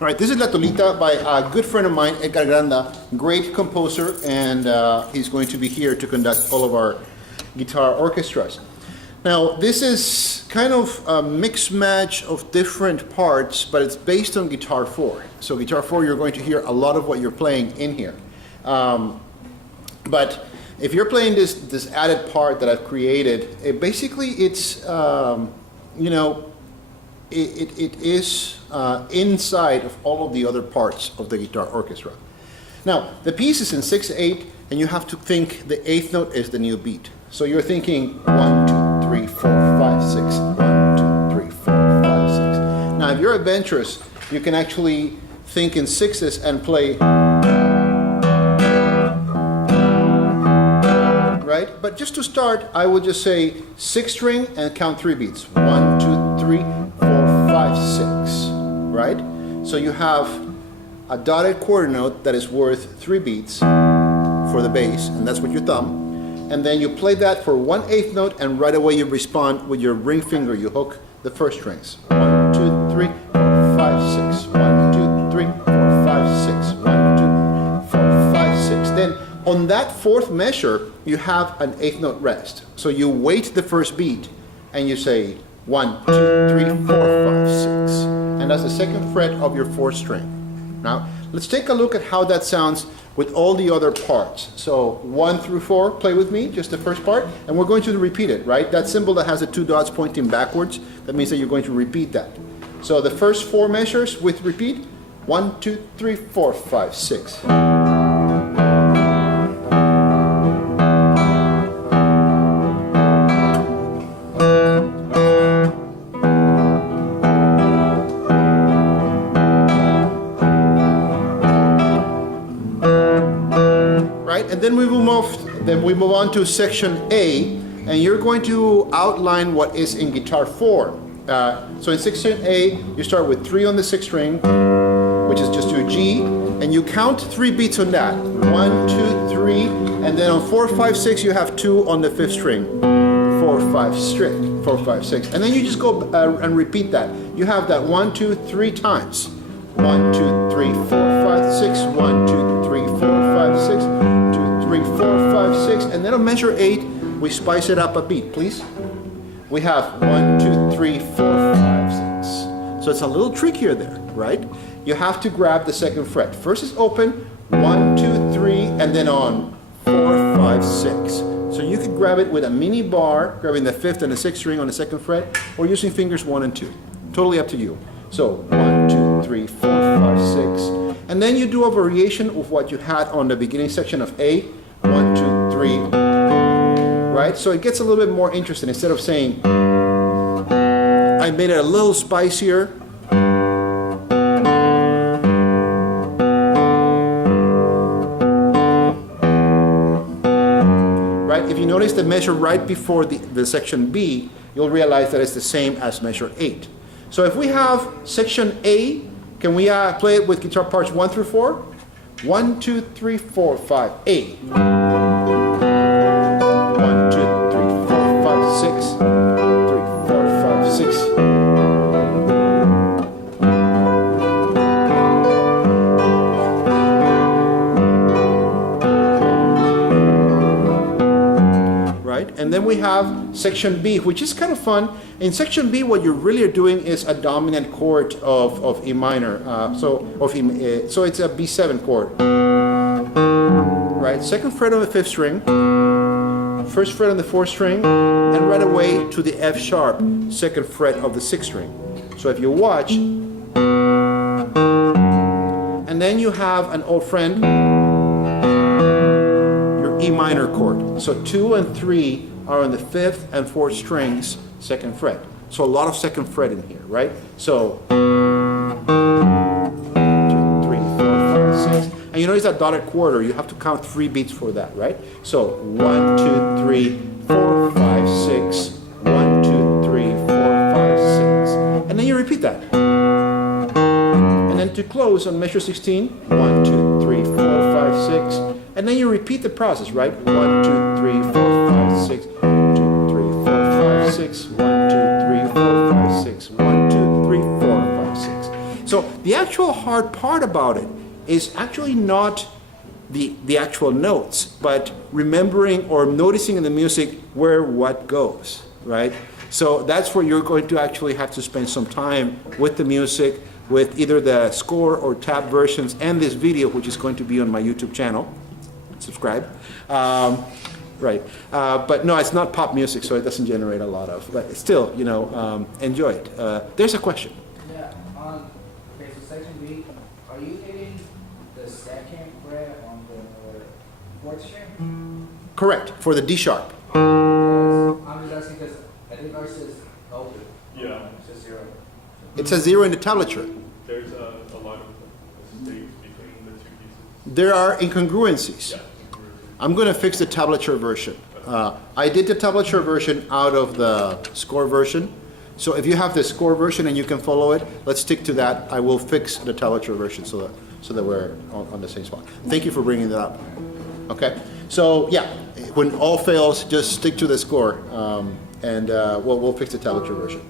All right, this is La Tolita by a good friend of mine, Edgar Granda, great composer, and he's going to be here to conduct all of our guitar orchestras. Now, this is kind of a mix match of different parts, but it's based on Guitar 4. So Guitar 4, you're going to hear a lot of what you're playing in here. But if you're playing this added part that I've created, basically it's, you know, it is inside of all of the other parts of the guitar orchestra. Now, the piece is in 6/8, and you have to think the 8th note is the new beat. So you're thinking 1, 2, 3, 4, 5, 6. 1, 2, 3, 4, 5, 6. Now, if you're adventurous, you can actually think in sixes and play, right? But just to start, I would just say 6th string and count 3 beats. 1, 2, 3, 4, 5, 6. Right? So you have a dotted quarter note that is worth 3 beats for the bass, and that's with your thumb. And then you play that for 1/8 note, and right away you respond with your ring finger. You hook the first strings. 1, 2, 3, 4, 5, 6. 1, 2, 3, 4, 5, 6. 1, 2, 4, 5, 6. Then on that 4th measure, you have an 8th note rest. So you wait the first beat, and you say 1, 2, 3, 4, 5, 6. And that's the 2nd fret of your 4th string. Now, let's take a look at how that sounds with all the other parts. So 1 through 4, play with me, just the first part, and we're going to repeat it, right? That symbol that has the 2 dots pointing backwards, that means that you're going to repeat that. So the first 4 measures with repeat, 1, 2, 3, 4, 5, 6. And then we move on to section A, and you're going to outline what is in Guitar 4. So in section A, you start with 3 on the 6th string, which is just your G, and you count 3 beats on that. 1, 2, 3, and then on 4, 5, 6, you have 2 on the 5th string. 4, 5, strict, 4, 5, 6. And then you just go and repeat that. You have that 1, 2, 3 times. 1, 2, 3, 4, 5, 6. 1, 2, 3, 4, 5, 6. 3, 4, 5, 6, and then on measure 8, we spice it up a beat, please. We have 1, 2, 3, 4, 5, 6. So it's a little trickier there, right? You have to grab the 2nd fret. First is open, 1, 2, 3, and then on 4, 5, 6. So you could grab it with a mini bar, grabbing the 5th and the 6th string on the 2nd fret, or using fingers 1 and 2. Totally up to you. So 1, 2, 3, 4, 5, 6. And then you do a variation of what you had on the beginning section of A. 1, 2, 3, right? So it gets a little bit more interesting. Instead of saying, I made it a little spicier. Right? If you notice the measure right before the section B, you'll realize that it's the same as measure 8. So if we have section A, can we play it with guitar parts 1 through 4? 1, 2, 3, 4, 5, A. 1, 2, 3, 4, 5, 6. 3, 4, 5, 6. Right? And then we have section B, which is kind of fun. In section B, what you really are doing is a dominant chord of E minor. So it's a B7 chord. Right? 2nd fret on the 5th string, 1st fret on the 4th string, and right away to the F sharp, 2nd fret of the 6th string. So if you watch, and then you have an old friend, your E minor chord. So 2 and 3 are on the 5th and 4th strings, 2nd fret. So a lot of 2nd fret in here, right? So 2, 3, 4, 5, 6. And you notice that dotted quarter, you have to count 3 beats for that, right? So 1, 2, 3, 4, 5, 6. 1, 2, 3, 4, 5, 6. And then you repeat that. And then to close on measure 16, 1, 2, 3, 4, 5, 6. And then you repeat the process, right? 1, 2, 3, 4, 5, 6. 1, 2, 3, 4, 5, 6. 1, 2, 3, 4, 5, 6. 1, 2, 3, 4, 5, 6. So the actual hard part about it is actually not the actual notes, but remembering or noticing in the music where what goes, right? So that's where you're going to actually have to spend some time with the music, with either the score or tab versions and this video, which is going to be on my YouTube channel. Subscribe. Right. But no, it's not pop music, so it doesn't generate a lot of, but still, you know, enjoy it. There's a question. Yeah, okay, so section B, are you hitting the second fret on the fourth string? Correct, for the D sharp. I'm just asking because I think ours says open. Yeah. It says 0. It says 0 in the tablature. There's a lot of mistakes between the two pieces. There are incongruencies. Yeah. I'm going to fix the tablature version. I did the tablature version out of the score version. So if you have the score version and you can follow it, let's stick to that. I will fix the tablature version so that we're on the same spot. Thank you for bringing that up. Okay. So yeah, when all fails, just stick to the score, and we'll fix the tablature version.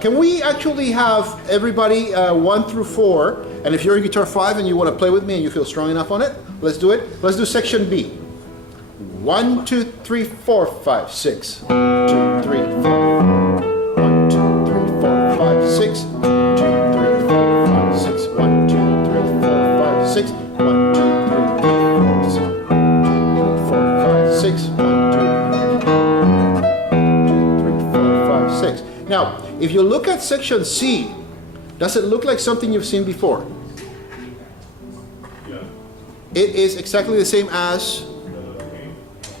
Can we actually have everybody 1 through 4? And if you're in Guitar 5 and you want to play with me and you feel strong enough on it, let's do it. Let's do section B. 1, 2, 3, 4, 5, 6. 2, 3, 4. 1, 2, 3, 4, 5, 6. 2, 3, 4, 5, 6. 1, 2, 3, 4, 5, 6. 1, 2, 3, 4, 5, 6. 1, 2, 3, 4, 5, 6. Now, if you look at section C, does it look like something you've seen before? Yeah. It is exactly the same as,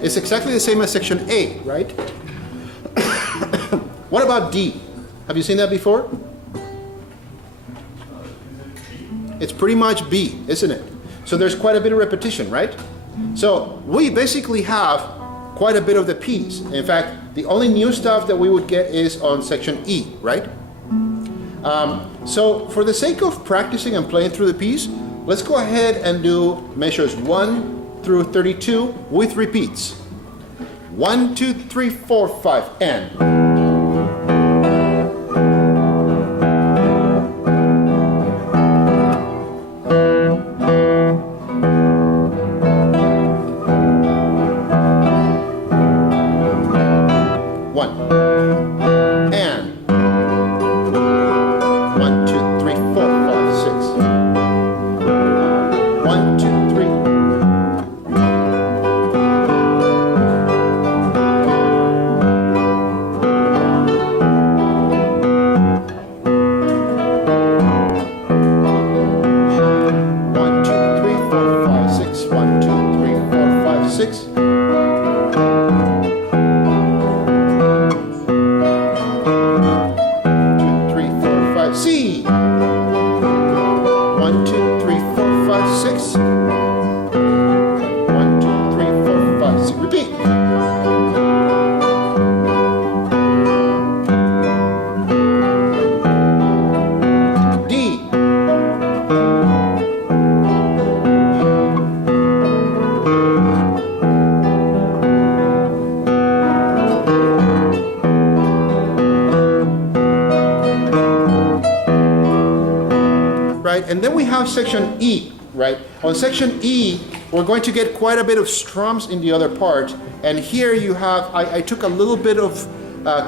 it's exactly the same as section A, right? What about D? Have you seen that before? It's pretty much B, isn't it? So there's quite a bit of repetition, right? So we basically have quite a bit of the piece. In fact, the only new stuff that we would get is on section E, right? So for the sake of practicing and playing through the piece, let's go ahead and do measures 1 through 32 with repeats. 1, 2, 3, 4, 5, and. And then we have section E, right? On section E, we're going to get quite a bit of strums in the other part. And here you have, I took a little bit of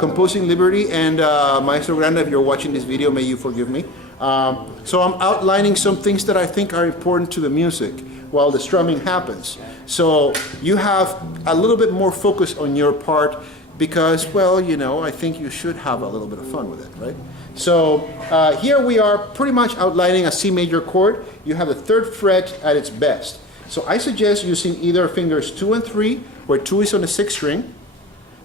composing liberty, and Maestro Granda, if you're watching this video, may you forgive me. So I'm outlining some things that I think are important to the music while the strumming happens. So you have a little bit more focus on your part because, well, you know, I think you should have a little bit of fun with it, right? So here we are pretty much outlining a C major chord. You have the 3rd fret at its best. So I suggest using either fingers 2 and 3, where 2 is on the 6th string,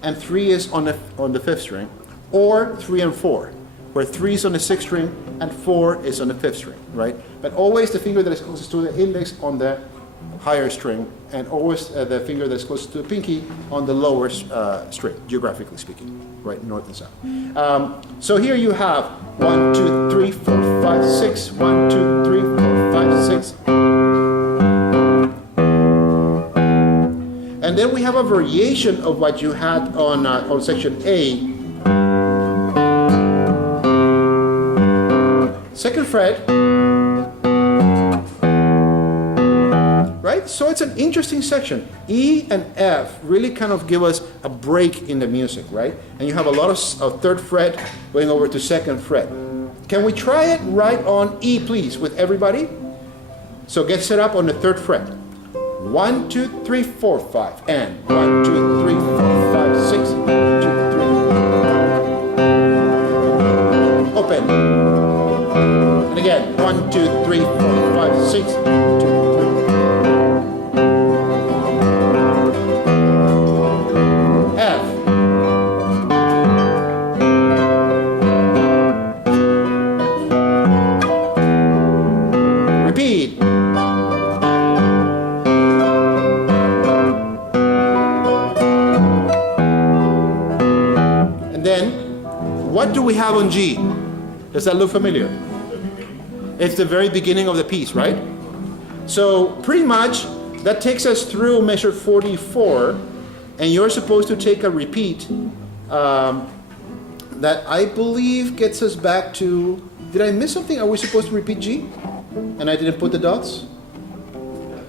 and 3 is on the 5th string, or 3 and 4, where 3 is on the 6th string and 4 is on the 5th string, right? But always the finger that is closest to the index on the higher string, and always the finger that's closest to the pinky on the lower string, geographically speaking, right, north and south. So here you have 1, 2, 3, 4, 5, 6, 1, 2, 3, 4, 5, 6. And then we have a variation of what you had on section A. second fret, right? So it's an interesting section. E and F really kind of give us a break in the music, right? And you have a lot of third fret going over to second fret. Can we try it right on E, please, with everybody? So get set up on the third fret. 1, 2, 3, 4, 5, and 1, 2, 3, 4, 5, 6, 1, 2, 3. Open. And again, 1, 2, 3, 4, 5, 6, 1, 2, 3. F. Repeat. And then, what do we have on G? Does that look familiar? It's the very beginning of the piece, right? So pretty much that takes us through measure 44, and you're supposed to take a repeat that I believe gets us back to, did I miss something? Are we supposed to repeat G? And I didn't put the dots?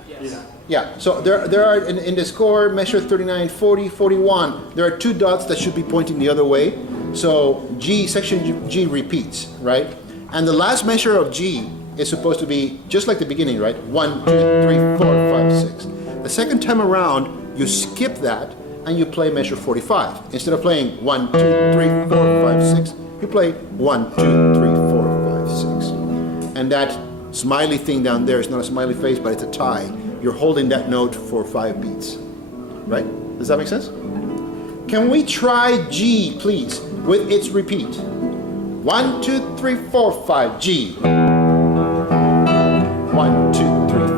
Yes. Yeah, so there are in the score, measure 39, 40, 41, there are 2 dots that should be pointing the other way. So G, section G repeats, right? And the last measure of G is supposed to be just like the beginning, right? 1, 2, 3, 4, 5, 6. The second time around, you skip that and you play measure 45. Instead of playing 1, 2, 3, 4, 5, 6, you play 1, 2, 3, 4, 5, 6. And that smiley thing down there is not a smiley face, but it's a tie. You're holding that note for 5 beats, right? Does that make sense? Can we try G, please, with its repeat? 1, 2, 3, 4, 5, G. 1, 2, 3, 4,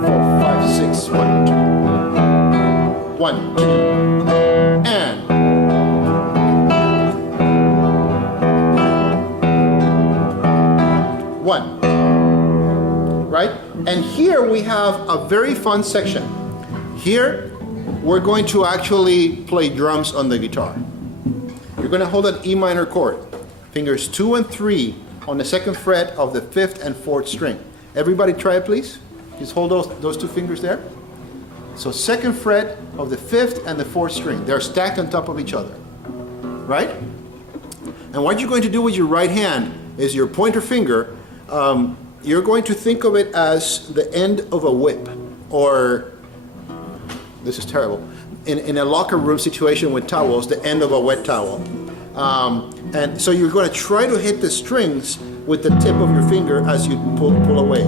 5, 6, 1, 2. 1, 2, and. One. Right? And here we have a very fun section. Here, we're going to actually play drums on the guitar. You're going to hold an E minor chord. Fingers 2 and 3 on the second fret of the 5th and 4th string. Everybody try it, please. Just hold those 2 fingers there. So second fret of the 5th and the 4th string. They're stacked on top of each other. Right? And what you're going to do with your right hand is your pointer finger, you're going to think of it as the end of a whip, or, this is terrible, in a locker room situation with towels, the end of a wet towel. And so you're going to try to hit the strings with the tip of your finger as you pull away,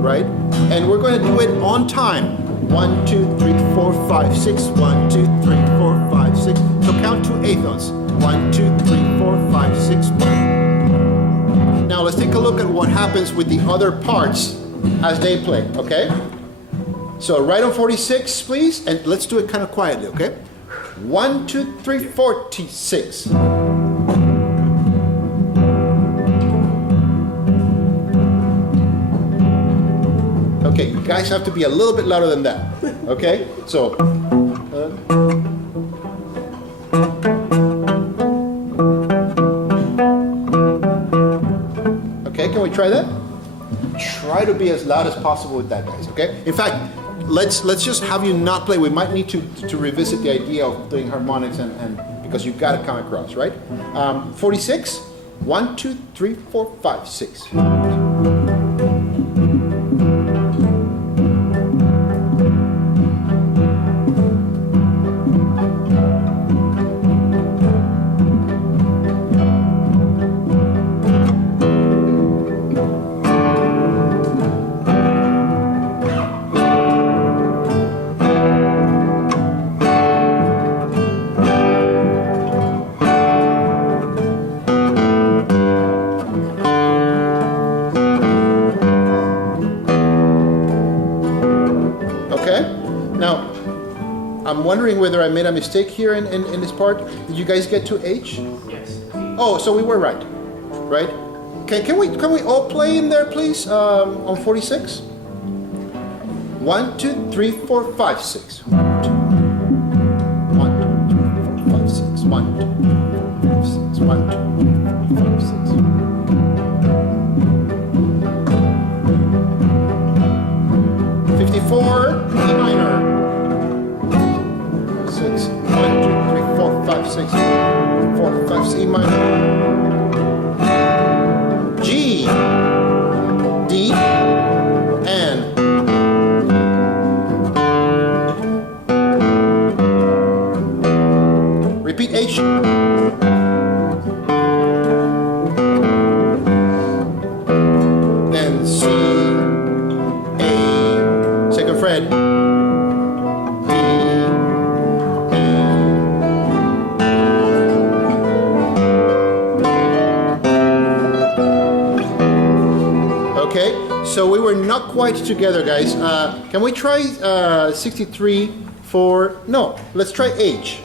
right? And we're going to do it on time. 1, 2, 3, 4, 5, 6. 1, 2, 3, 4, 5, 6. So count to eighths. 1, 2, 3, 4, 5, 6, 1. Now let's take a look at what happens with the other parts as they play, okay? So right on 46, please, and let's do it kind of quietly, okay? 1, 2, 3, 46. Okay, you guys have to be a little bit louder than that, okay? So, okay, can we try that? Try to be as loud as possible with that, guys, okay? In fact, let's just have you not play. We might need to revisit the idea of doing harmonics and because you've got to come across, right? 46. 1, 2, 3, 4, 5, 6. I'm wondering whether I made a mistake here in this part. Did you guys get to H? Yes. Oh, so we were right, right? Can we all play in there, please, on 46? 1, 2, 3, 4, 5, 6. 1, 2, 1, 2, 3, 4, 5, 6. 1, 2, 3, 4, 5, 6. 1, 2, 3, 4, 5, 6. 6, 4, 5, C minor, G, D, and repeat H, then C, A, second fret, D, okay, so we were not quite together, guys. Can we try 63 for, no, let's try H.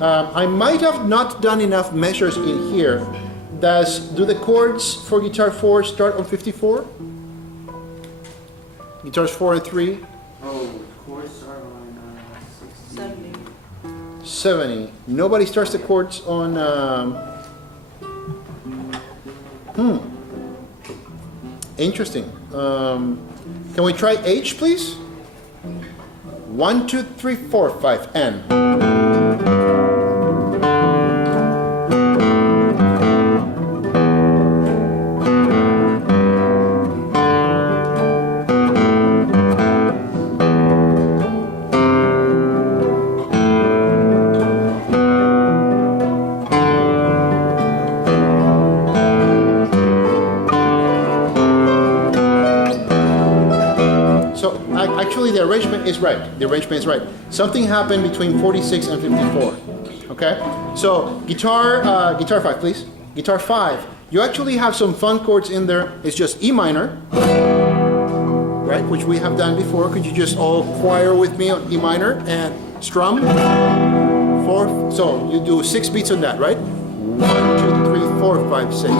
I might have not done enough measures in here. Do the chords for guitar 4 start on 54? Guitars 4 and 3? Oh, chords are on 60. 70. Nobody starts the chords on... Interesting. Can we try H, please? 1, 2, 3, 4, 5, and... Actually, the arrangement is right. The arrangement is right. Something happened between 46 and 54. Okay? So, guitar 5, please. Guitar 5. You actually have some fun chords in there. It's just E minor, right? Which we have done before. Could you just all choir with me on E minor and strum? 4. So, you do 6 beats on that, right? 1, 2, 3, 4, 5, 6.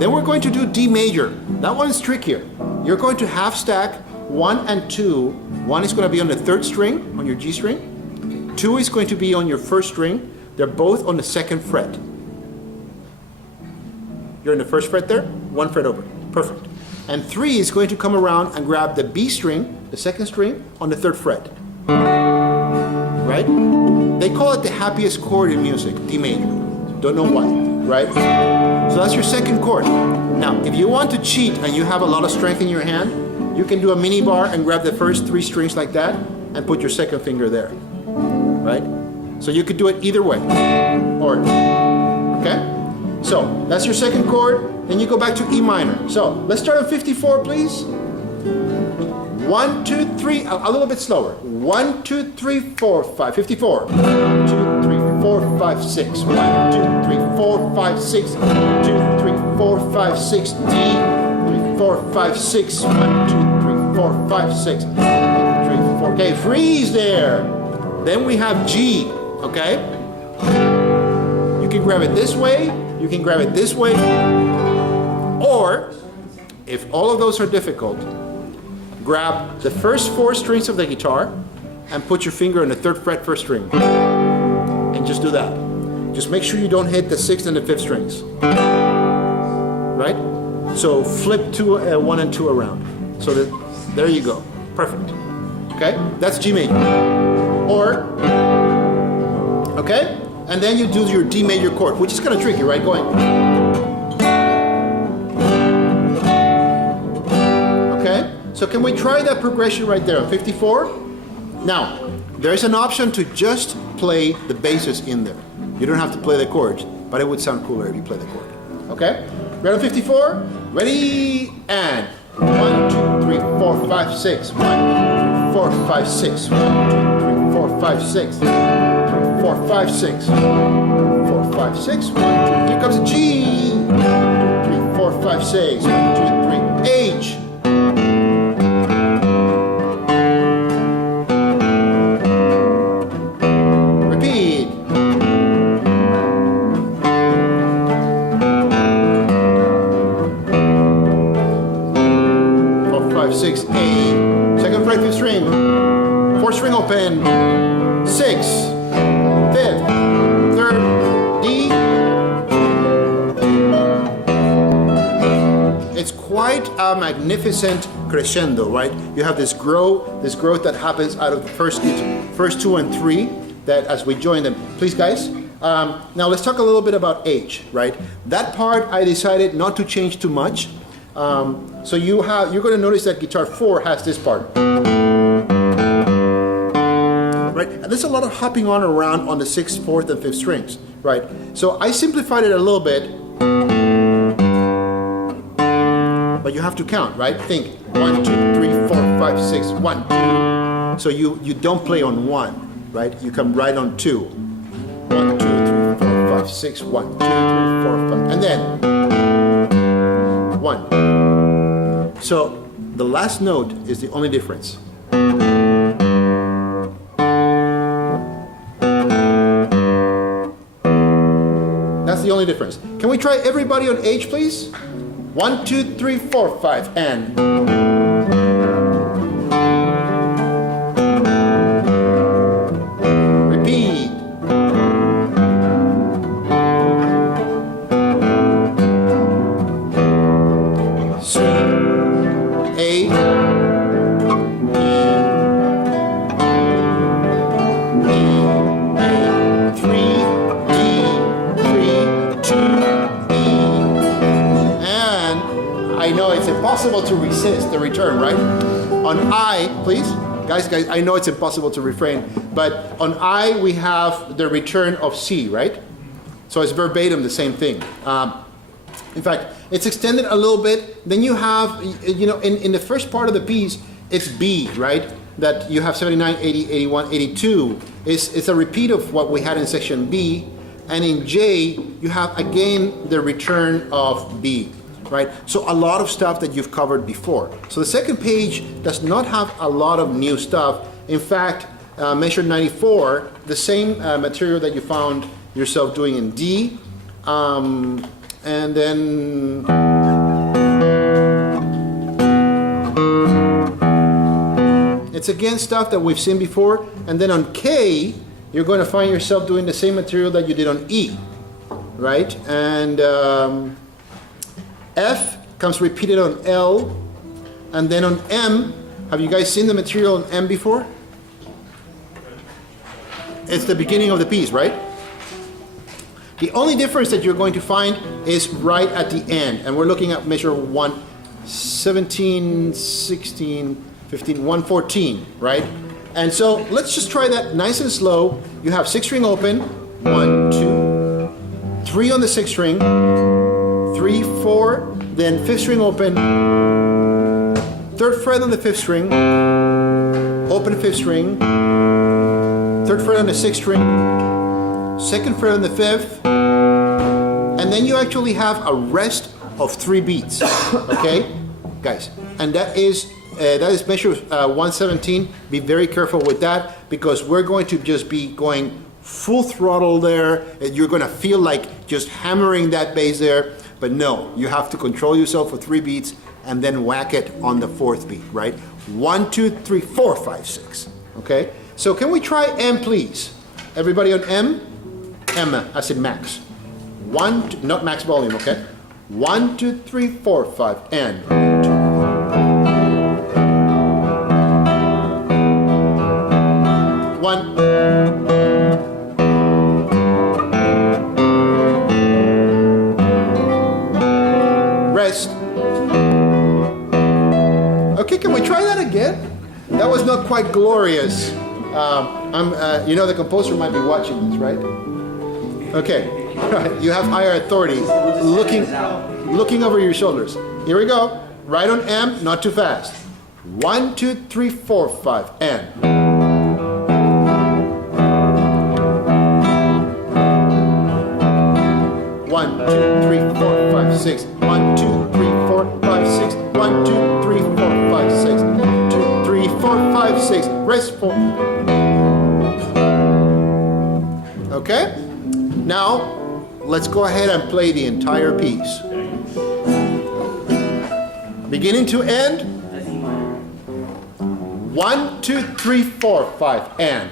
Then we're going to do D major. That one's trickier. You're going to half stack 1 and 2. 1 is going to be on the 3rd string, on your G string. 2 is going to be on your 1st string. They're both on the 2nd fret. You're in the 1st fret there, 1 fret over. Perfect. And 3 is going to come around and grab the B string, the 2nd string, on the 3rd fret. Right? They call it the happiest chord in music, D major. Don't know why, right? So that's your 2nd chord. Now, if you want to cheat and you have a lot of strength in your hand, you can do a mini bar and grab the first 3 strings like that and put your 2nd finger there, right? So you could do it either way, or, okay? So that's your 2nd chord, then you go back to E minor. So let's start on 54, please. 1, 2, 3, a little bit slower. 1, 2, 3, 4, 5, 54. 1, 2, 3, 4, 5, 6. 1, 2, 3, 4, 5, 6. 2, 3, 4, 5, 6. D. 4, 5, 6, 1, 2, 3, 4, 5, 6, 1, 2, 3, 4. Okay, freeze there. Then we have G, okay? You can grab it this way, you can grab it this way, or if all of those are difficult, grab the first 4 strings of the guitar and put your finger on the 3rd fret 1st string. And just do that. Just make sure you don't hit the 6th and the 5th strings. Right? So flip 1 and 2 around. So that, there you go. Perfect. Okay? That's G major. Or, okay? And then you do your D major chord, which is kind of tricky, right? Going. Okay? So can we try that progression right there on 54? Now, there's an option to just play the basses in there. You don't have to play the chords, but it would sound cooler if you play the chord. Okay? Ready on 54? Ready, and 1, 2, 3, 4, 5, 6. 1, 2, 3, 4, 5, 6. 1, 2, 3, 4, 5, 6. 3, 4, 5, 6. 4, 5, 6. 1, 2, here comes a G. 1, 2, 3, 4, 5, 6. 1, 2, 3, H. Repeat. 6, A, 2nd fret, 5th string, 4th string open, 6, 5th, 3rd, D. It's quite a magnificent crescendo, right? You have this growth that happens out of the first 2 and 3, that as we join them. Please, guys. Now let's talk a little bit about H, right? That part I decided not to change too much. So you're going to notice that guitar 4 has this part. Right? And there's a lot of hopping on around on the 6th, 4th, and 5th strings, right? So I simplified it a little bit, but you have to count, right? Think 1, 2, 3, 4, 5, 6, 1, 2. So you don't play on 1, right? You come right on 2. 1, 2, 3, 4, 5, 6, 1, 2, 3, 4, 5, and then 1. So the last note is the only difference. That's the only difference. Can we try everybody on H, please? 1, 2, 3, 4, 5, and. Repeat. C, A, I know it's impossible to resist the return, right? On I, please, guys, I know it's impossible to refrain, but on I we have the return of C, right? So it's verbatim the same thing. In fact, it's extended a little bit. Then you have, in the first part of the piece, it's B, right? That you have 79, 80, 81, 82. It's a repeat of what we had in section B. And in J, you have again the return of B. Right? So a lot of stuff that you've covered before. So the second page does not have a lot of new stuff. In fact, measure 94, the same material that you found yourself doing in D, and then it's again stuff that we've seen before. And then on K, you're going to find yourself doing the same material that you did on E, right? And F comes repeated on L, and then on M, have you guys seen the material on M before? It's the beginning of the piece, right? The only difference that you're going to find is right at the end, and we're looking at measure 1, 17, 16, 15, 114, right? And so let's just try that nice and slow. You have 6th string open, 1, 2, 3 on the 6th string, 3, 4, then 5th string open, 3rd fret on the 5th string, open 5th string, 3rd fret on the 6th string, 2nd fret on the 5th, and then you actually have a rest of 3 beats, okay, guys? And that is measure 117. Be very careful with that because we're going to just be going full throttle there. You're going to feel like just hammering that bass there. But no, you have to control yourself for 3 beats and then whack it on the 4th beat, right? 1, 2, 3, 4, 5, 6. Okay? So can we try M, please? Everybody on M? M, as in max. 1, 2, not max volume, okay? 1, 2, 3, 4, 5, and 1. Rest. Okay, can we try that again? That was not quite glorious. The composer might be watching this, right? Okay, right. You have higher authority looking over your shoulders. Here we go. Right on M, not too fast. 1, 2, 3, 4, 5, and 1, 2, 3, 4, 5, 6. 1, 2, 3, 4, 5, 6. 1, 2, 3, 4, 5, 6. 2, 3, 4, 5, 6. Rest 4. Okay? Now, let's go ahead and play the entire piece. Beginning to end. 1, 2, 3, 4, 5, and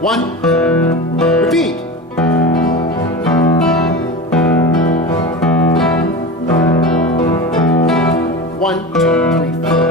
1. Repeat. 1, 2, 3, 4.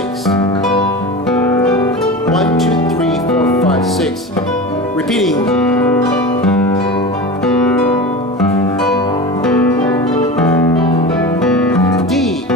6. 1, 2, 3, 4, 5, 6. Repeating. D.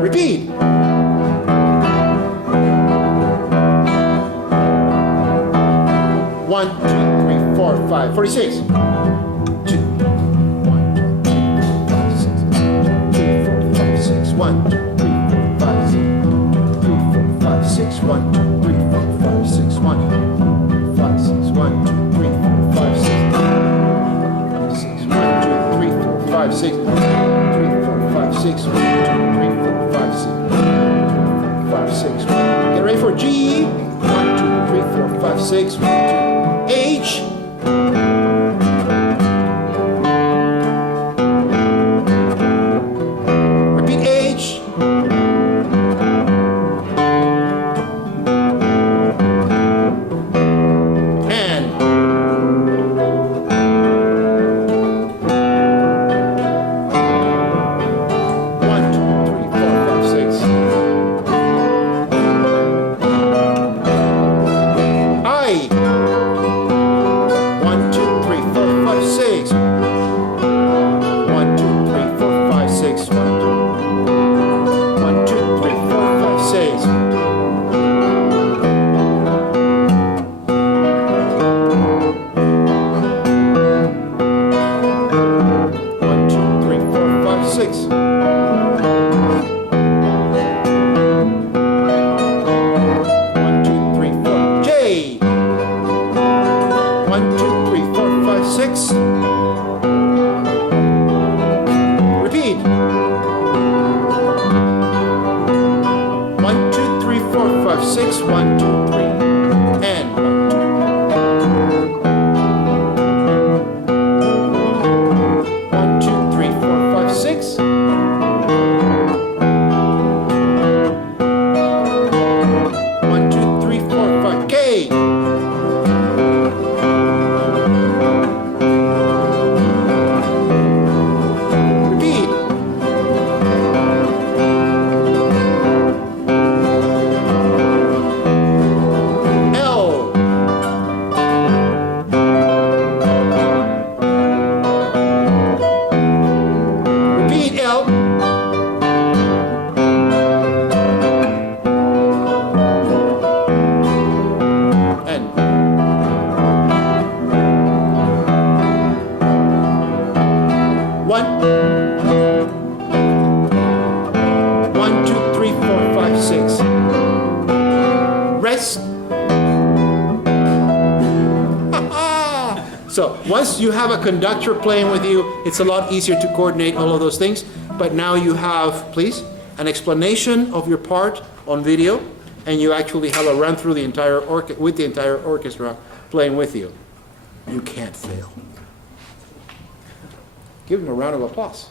Repeat. 1, 2, 3, 4, 5. 46. 2. 1, 2, 3, 4, 5, 6. 1, 2, 3, 4, 5, 6. 1, 2, 3, 4, 5, 6. 1, 5, 6. 1, 2, 3, 4, 5, 6. 6. 1, 2, 3, 4, 5, 6. 3, 4, 5, 6. 1, 2, 3, 4, 5, 6. 5, 6. Get ready for G. 1, 2, 3, 4, 5, 6. 1, 2. H. Repeat H. And 1, 2, 3, 4, 5, 6. I. 1, 2, 3, 4, 5, 6. 1, 2, 3, 4, 5, 6. 1, 2, 3, 4, 5, 6. 1, 2, 3, 4, 5, 6. 1, 2, 3, 4. J. 1, 2, 3, 4, 5, 6. Repeat. 1, 2, 3, 4, 5, 6. 1, 2, 3. And 1, 2. 1, 2, 3, 4, 5, 6. 1, 2, 3, 4, 5. K. Repeat. L. Repeat L. And 1. 1, 2, 3, 4, 5, 6. Rest. So once you have a conductor playing with you, it's a lot easier to coordinate all of those things. But now you have, please, an explanation of your part on video, and you actually have a run through the entire with the entire orchestra playing with you. You can't fail. Give them a round of applause.